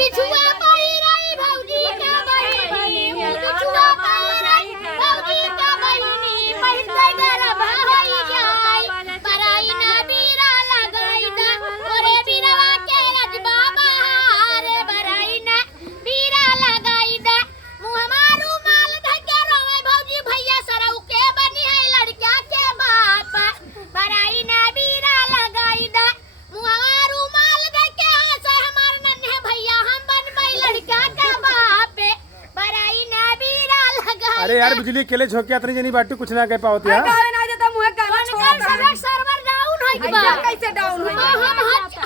बिछुआ पाई रही भौजी का बहिनी बिछुआ पाई रही भौजी का बहिनी पहिते गरब होई जाई पराई ना बीरा लगाई दा ओरे बीरवा के रज बाबा रे बराई ना बीरा लगाई दा मुंह मारू माल धके रोवे भौजी भैया सरऊ के बनी है लड़का के बाप बराई ना बीरा लगाई दा मुंह मारू माल धके हंसे हमार नन्हे भैया हम बनबै लड़का के बाप बराई ना बीरा लगाई अरे यार बिजली अकेले झोंके इतनी जनी बाटू कुछ ना कह पाओ यार गावे ना देता मुंह गाना छोड़ सर्वर डाउन होई के बा कैसे डाउन हो हम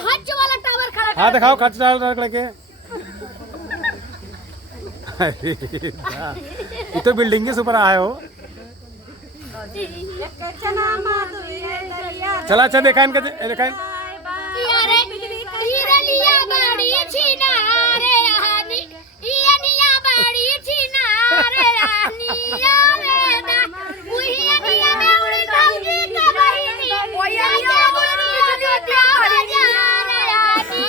हज वाला टावर खड़ा हाँ दिखाओ खर्च डाल करके ये तो बिल्डिंग के ऊपर आए हो चला अच्छा देखा इनका देखा अरे हीरा लिया बाड़ी छीना रे रानी ये निया बाड़ी छीना रे रानी आवेदा उही निया में उड़ी भौजी का बहिनी ओया निया बाड़ी छीना रे रानी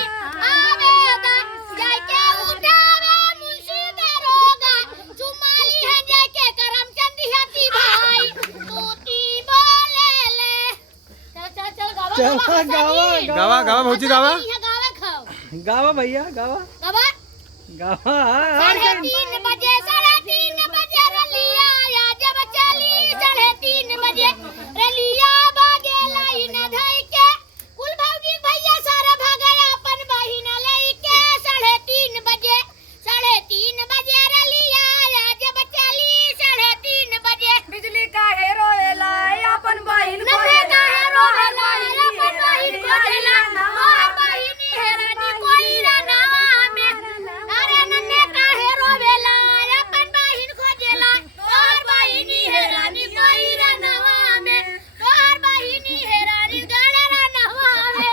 आवेदा जाके उठावे मुंशी दरोगा चुमाली है जाके करमचंद हती भाई तूती बोले ले चल गावा गावा गावा भौजी गावा गावा खाओ गावा भैया गावा गावा गावा 3:30 बजे 3:30 बजे रलिया या जब चली 3:30 बजे रलिया बागे लाइन धई के कुल भौजी भैया सारा भागे अपन बहिन लई के 3:30 बजे 3:30 बजे रलिया या जब चली 3:30 बजे बिजली का हेरो एला अपन बहिन नन्हे का हेरो हेला अपन बहिन खोजेला मोर बहिनी हेरानी कोई रनावा में अरे नन्हे का हेरो वेला अपन बहिन खोजेला तोर बहिनी हेरानी कोई रनावा में तोर बहिनी हेरानी गड़ा रनावा में